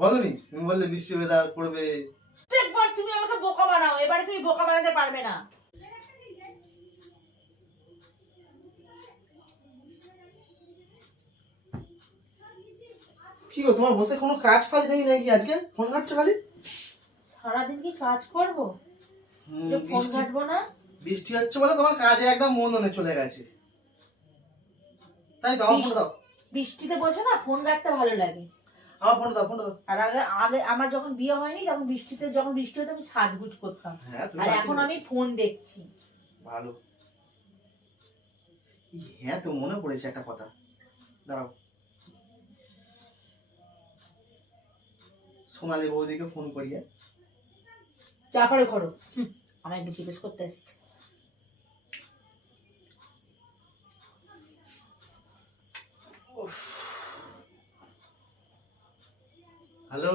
বলনি তুমি বললে বৃষ্টি ওয়েদার করবে। প্রত্যেকবার তুমি আমাকে বোকা বানাও, এবারে তুমি বোকা বানাতে পারবে না। কি গো তোমার বসে কোনো কাজ ফাজ নেই নাকি? আজকে ফোন ঘাটছো খালি? সারাদিন কি কাজ করবো যে ফোন ঘাটবো না? বৃষ্টি হচ্ছে বলে তোমার কাজে একদম মন মনে চলে গেছে, তাই তো? আমার ফোন দাও। বৃষ্টিতে বসে না ফোন ঘাটতে ভালো লাগে। আমার ফোন দাও, ফোন দাও। আর আগে আগে আমার যখন বিয়ে হয়নি তখন যখন বৃষ্টি হতো আমি সাজগুজ করতাম, হ্যাঁ তুমি আর এখন আমি ফোন দেখছি। ভালো। হ্যাঁ তো মনে পড়েছে একটা কথা, দাঁড়াও। সোনালি বৌদিকে ফোন করিয়ে যা করে করো, আমায় একটু জিজ্ঞেস করতে এসছে। হ্যালো।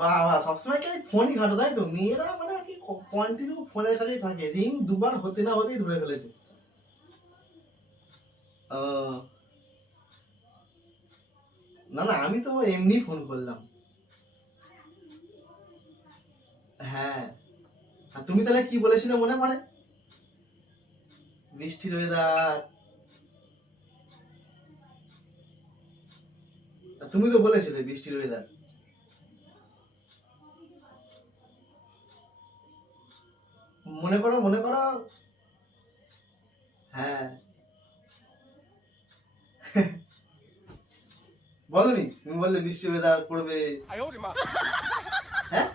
বাবা সবসময় কি ফোনই ঘাটো তাই তো? মেয়েরা মানে কি কন্টিনিউ ফোনের কাছেই থাকে, রিং দুবার হতে না হতেই ধরে ফেলেছে। না না, আমি তো এমনি ফোন করলাম। হ্যাঁ, আর তুমি তাহলে কি বলেছিলে মনে পড়ে? বৃষ্টির ওয়েদার। তুমি তো বলেছিলে বৃষ্টির ওয়েদার। মনে করো, মনে করো। হ্যাঁ বলনি তুমি বললে বৃষ্টির ওয়েদার করবে। হ্যাঁ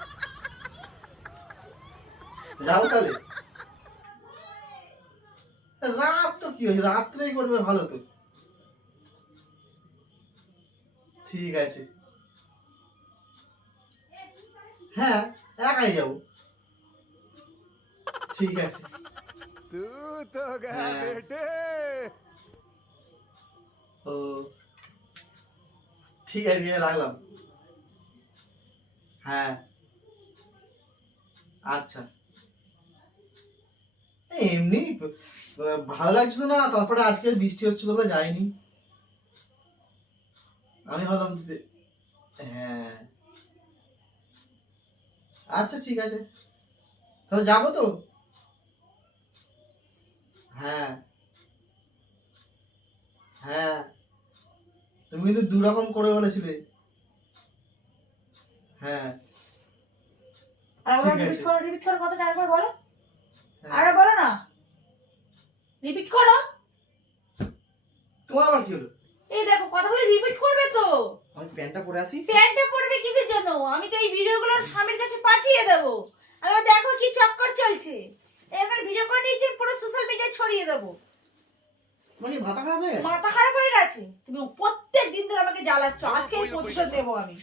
যাবো তাহলে। রাত তো কি হয়েছে, রাত্রেই করবে, ভালো তো। ঠিক আছে, হ্যাঁ একাই যাবো। ঠিক আছে। হ্যাঁ। ও ঠিক আছে, রাখলাম। হ্যাঁ আচ্ছা। এমনি ভালো লাগছিল না, তারপরে আজকে বৃষ্টি হচ্ছিল বলে যাইনি। আমি ভাবলাম হ্যাঁ আচ্ছা ঠিক আছে, তাহলে যাবো তো। হ্যাঁ হ্যাঁ, তুমি কিন্তু দুরকম করে বলেছিলে। হ্যাঁ আরেকবার রিপিট করো, রিপিট করো কথাটা আরেকবার বলো, আরে বলো না, রিপিট করো। তোমার আবার কি হলো? এই দেখো কথাগুলো রিপিট করবে তো। আমি প্যান্টটা পরে আসি। প্যান্টটা পরবে কিসের জন্য? আমি তো এই ভিডিওগুলো স্বামীর কাছে পাঠিয়ে দেবো। আর দেখো কি চক্কর চলছে, এবার ভিডিও করে নিয়েছি, পুরো সোশ্যাল মিডিয়ায় ছড়িয়ে দেবো। মানে মাথা খারাপ হয়ে গেছে? মাথা খারাপ হয়ে গেছে? তুমি প্রত্যেক দিন ধরে আমাকে জ্বালাচ্ছ, আজকে প্রতিশোধ দেবো আমি।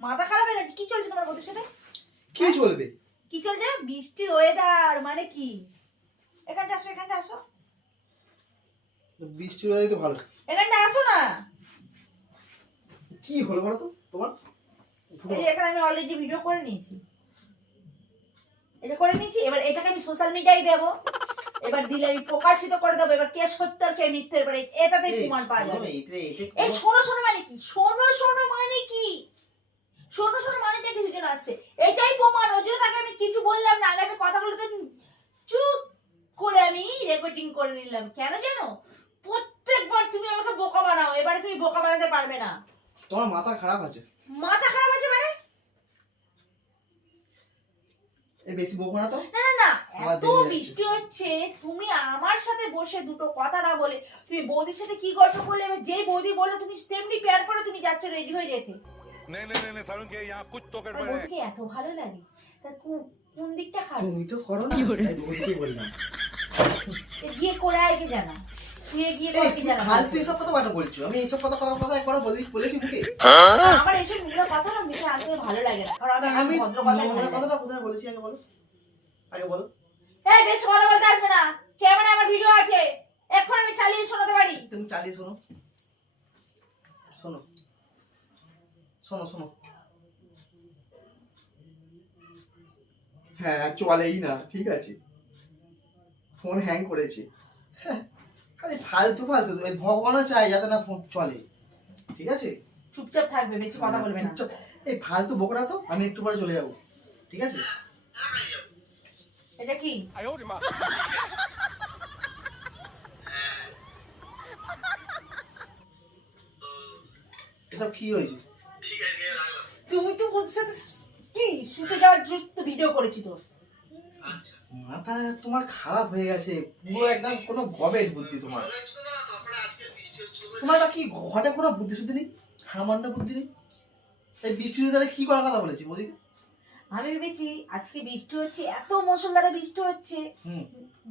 মাথা খারাপ হয়ে গেছে? কি চলছে তোমার বন্ধুর সাথে? কি চলবে? কি চলছে? বৃষ্টির ওয়েদার মানে কি? এখানটা আসো, এখানটা আসো। বৃষ্টির ওয়েদারই তো ভালো। এখানটা আসো না। কি হলো বলো তো তোমার? এই যে এখানে আমি অলরেডি ভিডিও করে নিয়েছি, এটা করে নিয়েছি। এবার এটাকে আমি সোশ্যাল মিডিয়ায় দেবো, এবার দিলে আমি প্রকাশিত করে দেবো। এবার কে সত্য আর কে মিথ্যে, এবার এটাতেই প্রমাণ পাওয়া যাবে। এই শোনো শোনো মানে কি? শোনো শোনো মানে কি? শোনো শোনো মানেটা কিছু জন আসছে, এটাই প্রমাণ। ওই জন্য তাকে আমি কিছু বললাম না, আগে আমি কথাগুলোতে চুপ করে আমি রেকর্ডিং করে নিলাম। কেন জানো? প্রত্যেকবার তুমি আমাকে বোকা বানাও, এবারে তুমি বোকা বানাতে পারবে না। তোমার মাথা খারাপ আছে। মাথা খারাপ আছে মানে? এই বেশি বকো না তো। না না না, এত বৃষ্টি হচ্ছে, তুমি আমার সাথে বসে দুটো কথা না বলে তুমি বৌদির সাথে কি গল্প করলে? এবার যেই বৌদি বললো তুমি তেমনি পেয়ার করে তুমি যাচ্ছ রেডি হয়ে যেতে। বৌদিকে এত ভালো লাগে, তা কোন দিকটা খাবে? তুমি তো করো না, তাই বলতে বললাম। গিয়ে করে আইকে জানা, শুয়ে গিয়ে করে জানা। ফালতু এসব কথা বানা বলছো? আমি এইসব কথা একবার বলেছি মুখে? আমার এইসব মুখের কথা না মুখে আনতে ভালো লাগে না, কারণ আমি ভদ্র কথাটা কোথায় বলেছি আগে বলো, আগে বলো। এই বেশি কথা বলতে আসবে না, ক্যামেরা আমার ভিডিও আছে, এখন আমি চালিয়ে শোনাতে পারি। তুমি চালিয়ে শোনো, শোনো শোনো শোনো। হ্যাঁ চলেই না, ঠিক আছে, ফোন হ্যাং করেছে। হ্যাঁ খালি ফালতু ফালতু, ভগবানও চাই যাতে না ফোন চলে, ঠিক আছে। চুপচাপ থাকবে, বেশি কথা বলবে না। চুপচাপ। এই ফালতু বকরা তো, আমি একটু পরে চলে যাবো, ঠিক আছে? এটা কি? এসব কি হয়েছে? তুমি তো বলছো কি শুতে যাওয়ার জন্য ভিডিও করেছি তো। মাথা তোমার খারাপ হয়ে গেছে পুরো, একদম কোনো গবেট বুদ্ধি তোমার। তোমার কি ঘটে কোনো বুদ্ধি শুদ্ধি নেই, সামান্য বুদ্ধি নেই? এই বৃষ্টির দ্বারা কি করার কথা বলেছি বলি? আমি ভেবেছি আজকে বৃষ্টি হচ্ছে, এত মুষলধারে বৃষ্টি হচ্ছে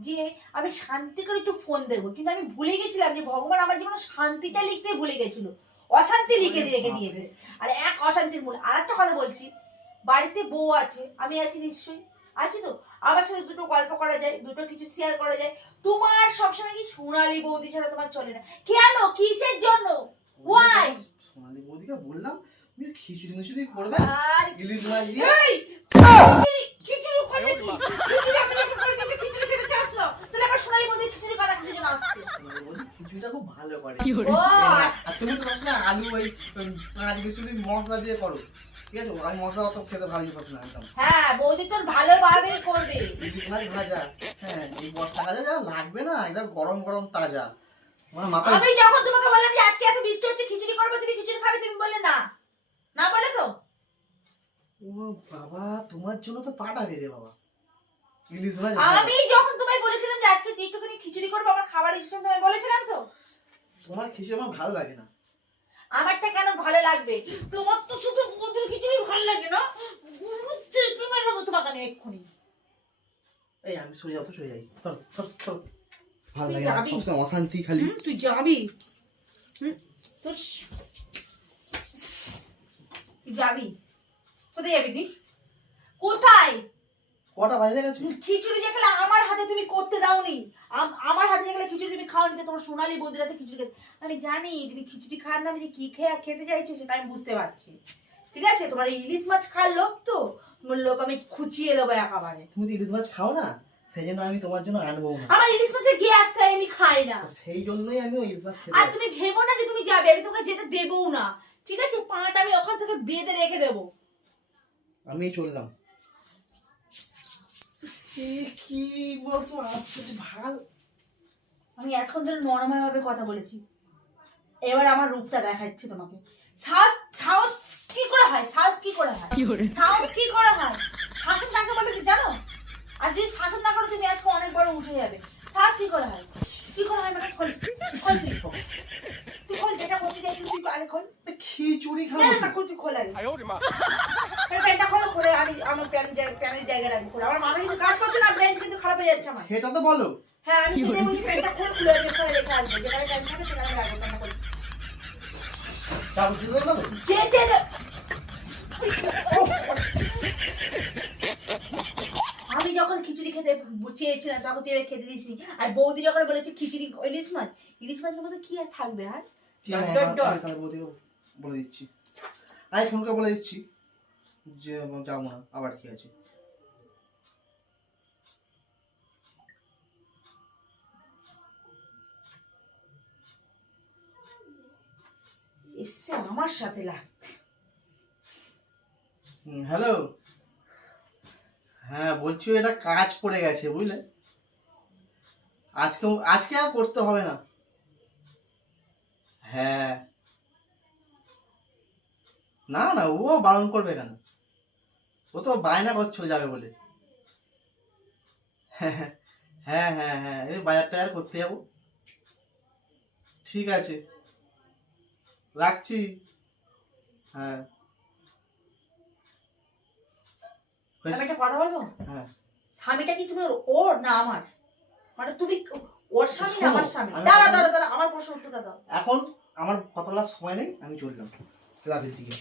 যে আমি শান্তি করে একটু ফোন দেবো, কিন্তু আমি ভুলে গেছিলাম যে ভগবান আমার জীবনে শান্তিটা লিখতে ভুলে গেছিল, অশান্তি লিখে রেখে দিয়েছে। আর এক অশান্তির মূল। আর একটা কথা বলছি, বাড়িতে বউ আছে, আমি আছি নিশ্চয়ই, আছি তো, আমার সাথে দুটো গল্প করা যায়, দুটো কিছু শেয়ার করা যায়। তোমার সবসময় কি সোনালী বৌদি ছাড়া তোমার চলে না কেন? কিসের জন্য? ওয়াই? সোনালী বৌদিকে বললাম তুমি খিচুড়ি মিচুড়ি করবে, আর ইলিশ মাছ দিয়ে। খিচুড়ি করে কি? খিচুড়ি আমি যখন করে দিতে খিচুড়ি খেতে চাস না, তাহলে আবার সোনালী বৌদি খিচুড়ি কথা কিছু জন আসছে। সোনালী বৌদি খিচুড়িটা খুব ভালো করে। ও আর তুমি তো না আলু ওই পেঁয়াজ মিচুড়ি মশলা দিয়ে করো, ঠিক আছে? আমি মশলা অত খেতে ভালো পাচ্ছি না একদম। হ্যাঁ, বৌদি তোর ভালোভাবেই করবে। ইলিশ মাছ ভাজা, হ্যাঁ, এই বর্ষাকালে যা লাগবে না, একদম গরম গরম তাজা। আমার মাথায় আমি যখন তোমাকে বললাম যে আজকে এত বৃষ্টি হচ্ছে খিচুড়ি করবো, তুমি খিচুড়ি খাবে, তুমি বললে না, না বলে তো। ও বাবা, তোমার জন্য তো পাটা বেরে বাবা, ইলিশ মাছ। আমি যখন তোমায় বলেছিলাম যে আজকে একটুখানি খিচুড়ি করবো, আমার খাবার ইচ্ছা তোমায় বলেছিলাম তো। তোমার খিচুড়ি আমার ভালো লাগে না। আমারটা কেন ভালো লাগবে? তোমার তো শুধু বদল খিচুড়ি ভালো লাগে না, চেপে মেরে দেবো তোমাকে আমি এক্ষুনি। এই আমি সরে যাও তো, সরে যাই, চল চল চল। ভালো তুই লাগে না, যাবি? সবসময় অশান্তি খালি। তুই যাবি? তুই যাবি কোথায়? যাবি তুই কোথায়? কটা বাজে গেছে? খিচুড়ি যেগুলো আমার হাতে তুমি করতে দাওনি, আমার হাতে যেগুলো খিচুড়ি তুমি খাওনি, তো তোমার সোনালী বৌদির হাতে খিচুড়ি খেতে। আমি জানি তুমি খিচুড়ি খাওয়ার নামে যে কি খেতে চাইছে সেটা আমি বুঝতে পারছি, ঠিক আছে? তোমার এই ইলিশ মাছ খাওয়ার লোক তো, তোমার লোক আমি খুঁচিয়ে দেবো একেবারে। তুমি তো ইলিশ মাছ খাও না, সেই জন্য আমি তোমার জন্য আনবো না। আমার ইলিশ মাছের গ্যাস তাই আমি খাই না, সেই জন্যই আমি ওই ইলিশ মাছ খেতে আর যাই। তুমি ভেবো না যে তুমি যাবে, আমি তোমাকে যেতে দেবও না, ঠিক আছে? পাটা আমি ওখান থেকে বেঁধে রেখে দেবো। আমি চললাম। কি বলতো আসছে ভাল। আমি এখন ধরে নরমাল ভাবে কথা বলেছি, এবার আমার রূপটা দেখাচ্ছি তোমাকে। সাহস সাহস কি করে হয়? সাহস কি করে হয়? সাহস কি করে হয়? শাসন কাকে বলে কি জানো? আর যদি শাসন না করো তুমি আজকে অনেক বড় উঠে যাবে। সাহস কি করে হয়? কি করে হয়? মানে খোল খোল, তুই খোল, যেটা করতে চাইছিস তুই আগে খোল। খিচুড়ি খাবো না খোল, তুই খোল আগে। প্যান্টটা খোলো, করে আমি আমার প্যানের জায়গায় রাখি। খোল, আমার মাথা কিন্তু কাজ করছে না, ব্রেন কিন্তু খারাপ হয়ে যাচ্ছে আমার। সেটা তো বলো। হ্যাঁ, আমি সেটাই বলছি, প্যান্টটা খুলে রেখে আসবে, যেখানে প্যান্ট থাকে সেখানে রাখবো। প্যান্টটা খোল, চাবুক দিতে দেবো না তো? যেতে দে। আমি যখন খিচুড়ি খেতে চেয়েছিলাম তখন তুই এবার খেতে দিসনি, আর বৌদি যখন বলেছে খিচুড়ি ইলিশ মাছ, ইলিশ মাছের মধ্যে কি আর থাকবে? আর কি জানি, আমি তাহলে বৌদিকে বলে দিচ্ছি, আমি ফোনকে বলে দিচ্ছি যে যাবো না। আবার কি আছে? এসছে আমার সাথে লাগতে। হ্যালো, হ্যাঁ বলছি এটা কাজ পড়ে গেছে বুঝলে, আজকে আজকে আর করতে হবে না। হ্যাঁ, না না, ও বারণ করবে কেন? ও তো বায়না করছিল যাবে বলে। হ্যাঁ হ্যাঁ হ্যাঁ হ্যাঁ, এই বাজার টাজার করতে যাবো। ঠিক আছে, রাখছি। হ্যাঁ, আমি একটা কথা বলবো, হ্যাঁ, স্বামীটা কি তুমি ওর না আমার? মানে তুমি ওর স্বামী না শোনো, আমার স্বামী? আমি দাঁড়া এখন- দাঁড়া দাঁড়া, আমার প্রশ্ন উত্তরটা দাও। এখন আমার কথা বলার সময় নেই, আমি চললাম ক্লাবের দিকে।